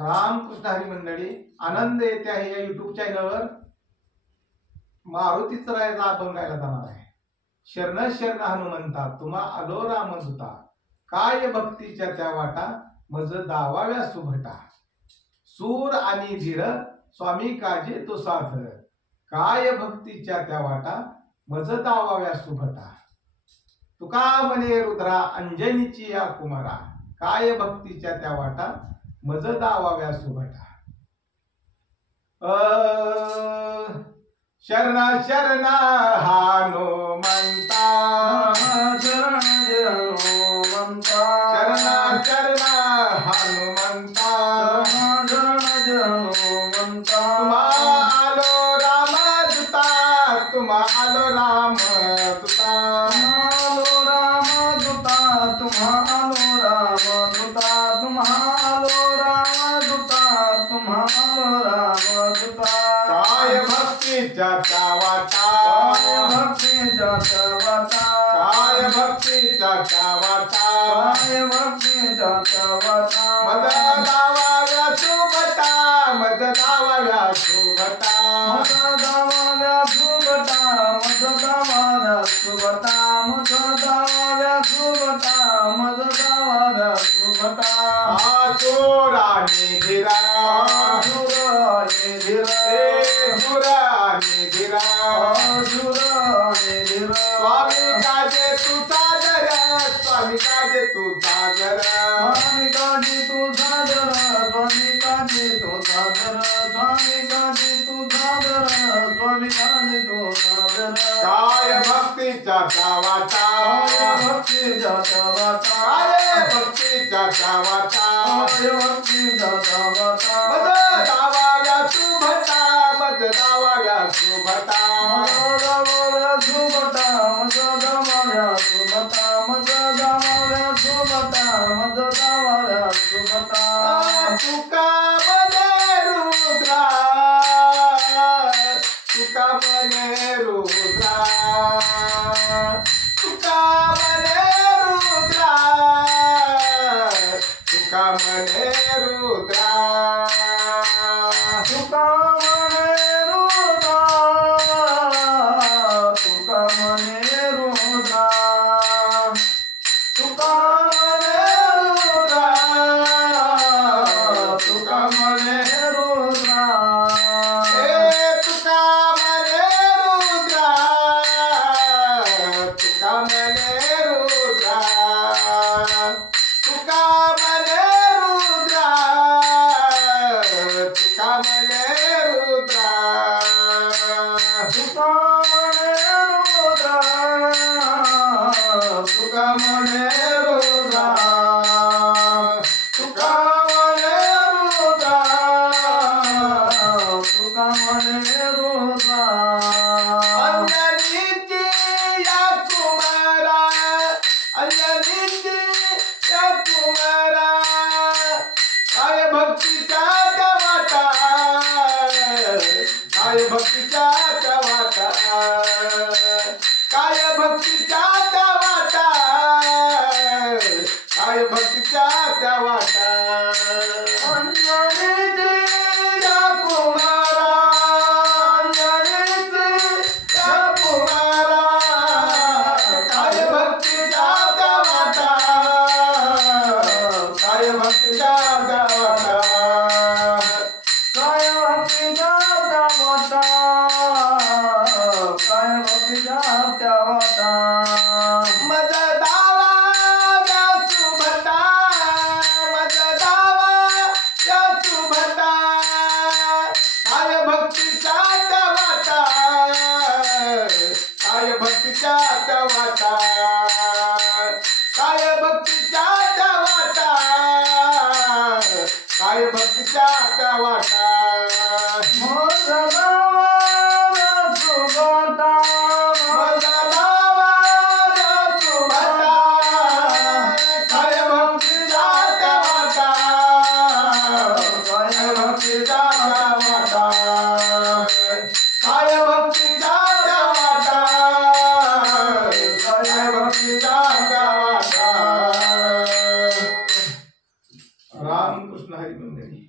रामकृष्ण हरी मंडळी, आनंद येते आहे या युट्यूब चॅनलवर मारुतीचा रायाचा अभंग गायला जाणार आहे। शरण शरण हनुमंता तुम्हा आलो रामदूता, काय भक्तीच्या त्या वाटा मज दावाव्या सुभटा। सूर आणि धीर स्वामी काजे तो साधर, काय भक्तीच्या त्या वाटा मज दावाव्या सुभटा। तुका म्हणे रुद्रा अंजनीची या कुमारा, काय भक्तीच्या त्या वाटा मज दावाव्या सुभटा। शरण शरण हनुमंता, शरण हनुमंता, शरण शरण हनुमंता, शरण हनुमंता। तुम्हा आलो रामदूता, तुम्हा आलो रामदूता, आलो रामदूता, तुम्हा आलो रामदूता, तुम्हा आलो रामदूता, तुम्हा आलो रामदूता। काय भक्तीच्या त्या वाटा, भक्तीच्या त्या वाटा, काय भक्तीच्या त्या वाटा, भक्तीच्या त्या वाटा। मज दावाव्या सुभटा, मज दावाव्या सुभटा, मज दावाव्या सुभटा, मज दावाव्या सुभटा, मज दावाव्या सुभटा, मज दावाव्या सुभटा। सुरानी धीरा, सुरानी धीरा, सुरानी धीरा, सुरानी धीरा। स्वामी काजे तू सागर, स्वामी काजे तू सागर, स्वामी काजी तू सागर, स्वामी काजी तू सागर, स्वामी काजी तू सागर, स्वामी काजी तू सागर। काय भक्तीच्या त्या वाटा, भक्तीच्या त्या वाटा, काय भक्तीच्या त्या वाटा, भक्तीच्या त्या वाटा। मज दावाव्या सुभटा, मज दावाव्या सुभटा, मज दावाव्या सुभटा, मज दावाव्या सुभटा, मज दावाव्या सुभटा, मज दावाव्या सुभटा। तुका म्हणे रुद्रा, तुका म्हणे रुद्रा, तुका म्हणे रुद्रा, तुका म्हणे रुद्रा, तुका म्हणे रुद्रा, तुका म्हणे रुद्रा, तुका म्हणे रुद्रा, तुका म्हणे रुद्रा। तुका म्हणे रुद्रा, तुका म्हणे रुद्रा, तुका म्हणे रुद्रा, तुका म्हणे रुद्रा, तुका म्हणे रुद्रा, तुका म्हणे रुद्रा, तुका म्हणे रुद्रा, तुका म्हणे रुद्रा। अंजनीची या कुमारा, अंजनीची या कुमारा, काय भक्तीच्या त्या वाटा, काय भक्तीच्या त्या वाटा, काय भक्तीच्या त्या वाटा, काय भक्तीच्या त्या वाटा। अंजनीची या कुमारा, अंजनीची या कुमारा, काय भक्तीच्या त्या वाटा, काय भक्तीच्या त्या वाटा, काय भक्तीच्या त्या वाटा, काय भक्तीच्या त्या वाटा। मज दावाव्या सुभटा, मज दावाव्या सुभटा, काय भक्तीच्या त्या वाटा, काय भक्तीच्या त्या वाटा, काय भक्तीच्या त्या वाटा, काय भक्तीच्या त्या वाटा। मज दावाव्या सुभटा, मज दावाव्या सुभटा, काय भक्तीच्या त्या वाटा, काय भक्तीच्या त्या वाटा, काय भक्तीच्या त्या वाटा, काय भक्तीच्या त्या वाटा। रामकृष्ण हरी मंडळी.